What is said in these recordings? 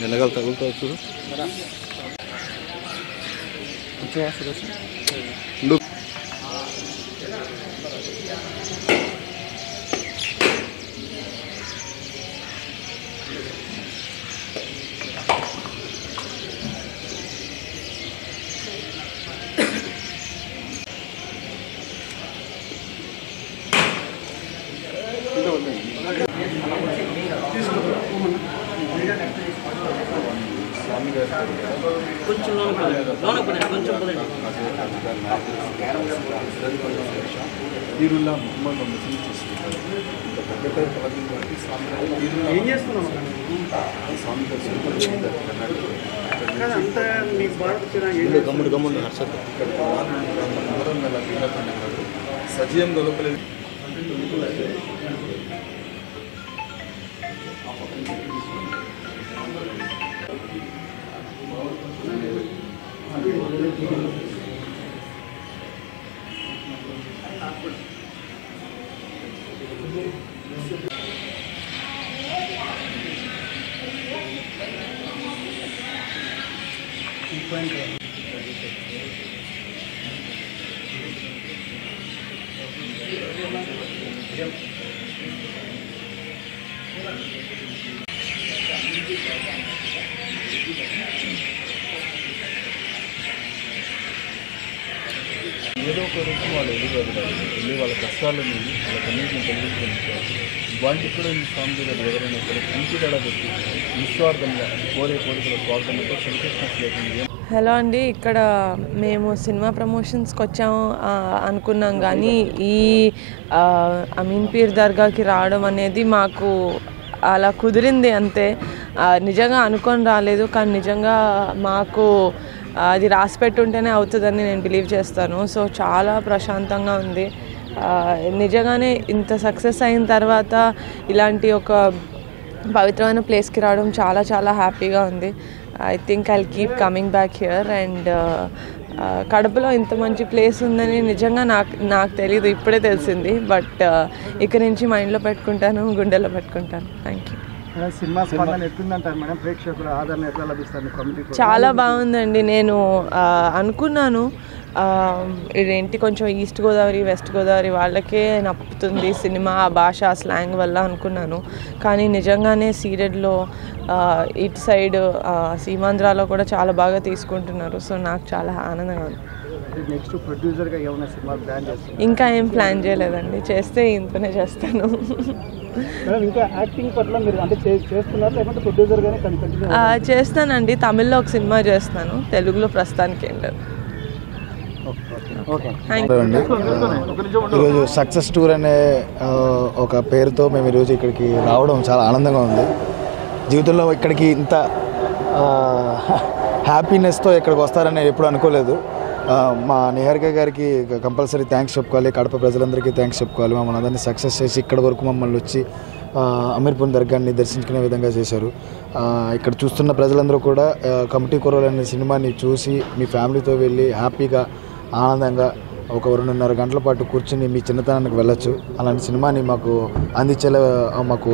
వెనకాల తగులుతా చూడు కొంచెం ఏం చేస్తున్నాం అంతా మీకు బాగా గమ్ముడు సజీవం దొరకలేదు. ఏదో ఒక రూపం వాళ్ళు వెళ్ళి వాళ్ళ కష్టాలని వాళ్ళ కన్నీటిని తొలగించుకుంటారు. వాటికి కూడా ఈ స్వామి దగ్గర ఎవరైనా కూడా ఇంటి గడ పెట్టి నిస్వార్థంగా కోరికల స్వార్థంతో సెల్ఫిష్నెస్ లేకుండా. హలో అండి, ఇక్కడ మేము సినిమా ప్రమోషన్స్కి వచ్చాము అనుకున్నాం, కానీ ఈ అమీన్ పీర్ దర్గాకి రావడం అనేది మాకు అలా కుదిరింది అంతే. నిజంగా అనుకొని రాలేదు, కానీ నిజంగా మాకు అది రాసి పెట్టుంటేనే అవుతుందని నేను బిలీవ్ చేస్తాను. సో చాలా ప్రశాంతంగా ఉంది. నిజంగానే ఇంత సక్సెస్ అయిన తర్వాత ఇలాంటి ఒక పవిత్రమైన ప్లేస్కి రావడం చాలా చాలా హ్యాపీగా ఉంది. I think I'll keep coming back here. And కడపలో ఇంత మంచి ప్లేస్ ఉందని నిజంగా నాకు తెలీదు, ఇప్పుడే తెలిసింది. బట్ ఇక్కడి నుంచి మైండ్లో పెట్టుకుంటాను, గుండెలో పెట్టుకుంటాను. Thank you. చాలా బాగుందండి. నేను అనుకున్నాను ఇదేంటి కొంచెం ఈస్ట్ గోదావరి వెస్ట్ గోదావరి వాళ్ళకే నప్పుతుంది సినిమా, ఆ భాష, ఆ స్లాంగ్ వల్ల అనుకున్నాను. కానీ నిజంగానే సీడెడ్లో ఇటు సైడ్ సీమాంధ్రాలో కూడా చాలా బాగా తీసుకుంటున్నారు. సో నాకు చాలా ఆనందంగా ఉంది. నెక్స్ట్ ప్రొడ్యూసర్గా ఏమైనా సినిమా ప్లాన్ చేస్తాను? ఇంకా ఏం ప్లాన్ చేయలేదండి, చేస్తే ఇంతనే చేస్తాను. ఇంకా యాక్టింగ్ పట్ల మీరు అంటే చేస్తున్నారు లేకపోతే ప్రొడ్యూసర్గానే కంటిన్యూ? చేస్తానండి, తమిళ్లో ఒక సినిమా చేస్తాను, తెలుగులో ప్రస్తుతానికి ఏం లేదు. ఈరోజు సక్సెస్ టూర్ అనే ఒక పేరుతో మేము ఈరోజు ఇక్కడికి రావడం చాలా ఆనందంగా ఉంది. జీవితంలో ఇక్కడికి ఇంత హ్యాపీనెస్తో ఇక్కడికి వస్తారని ఎప్పుడు అనుకోలేదు. మా నిహారిక గారికి కంపల్సరీ థ్యాంక్స్ చెప్పుకోవాలి, కడప ప్రజలందరికీ థ్యాంక్స్ చెప్పుకోవాలి. మమ్మల్ని అందరినీ సక్సెస్ చేసి ఇక్కడి వరకు మమ్మల్ని వచ్చి అమీర్పూర్ దర్గాని దర్శించుకునే విధంగా చేశారు. ఇక్కడ చూస్తున్న ప్రజలందరూ కూడా కమిటీ కుర్రోలు అనే సినిమాని చూసి మీ ఫ్యామిలీతో వెళ్ళి హ్యాపీగా ఆనందంగా ఒక 2.5 గంటల పాటు కూర్చుని మీ చిన్నతనానికి వెళ్ళొచ్చు. అలాంటి సినిమాని మాకు అందించేలా మాకు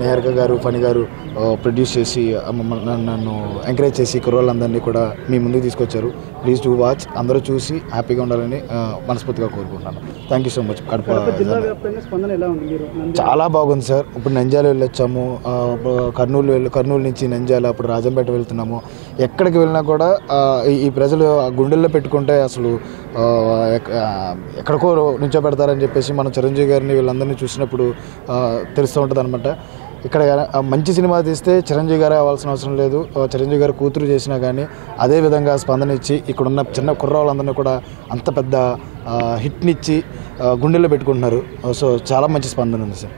నిహారిక గారు, ఫణి గారు ప్రొడ్యూస్ చేసి నన్ను ఎంకరేజ్ చేసి కుర్రోళ్ళందరినీ కూడా మీ ముందుకు తీసుకొచ్చారు. ప్లీజ్ టు వాచ్, అందరూ చూసి హ్యాపీగా ఉండాలని మనస్ఫూర్తిగా కోరుకుంటున్నాను. Thank you so much. Kadapa చాలా బాగుంది సార్. ఇప్పుడు నంద్యాల వెళ్ళొచ్చాము, కర్నూలు నుంచి నంద్యాల, అప్పుడు రాజంపేట వెళ్తున్నాము. ఎక్కడికి వెళ్ళినా కూడా ఈ ప్రజలు గుండెల్లో పెట్టుకుంటే అసలు ఎక్కడికో నుంచోబెడతారని చెప్పేసి మనం చిరంజీవి గారిని వీళ్ళందరినీ చూసినప్పుడు తెలుస్తూ ఉంటుంది అనమాట. ఇక్కడ మంచి సినిమా తీస్తే చిరంజీవి గారే అవ్వాల్సిన అవసరం లేదు, చిరంజీవి గారు కూతురు చేసినా కానీ అదే విధంగా స్పందన ఇచ్చి ఇక్కడున్న చిన్న కుర్రవాళ్ళందరినీ కూడా అంత పెద్ద హిట్నిచ్చి గుండెల్లో పెట్టుకుంటున్నారు. సో చాలా మంచి స్పందన ఉంది సార్.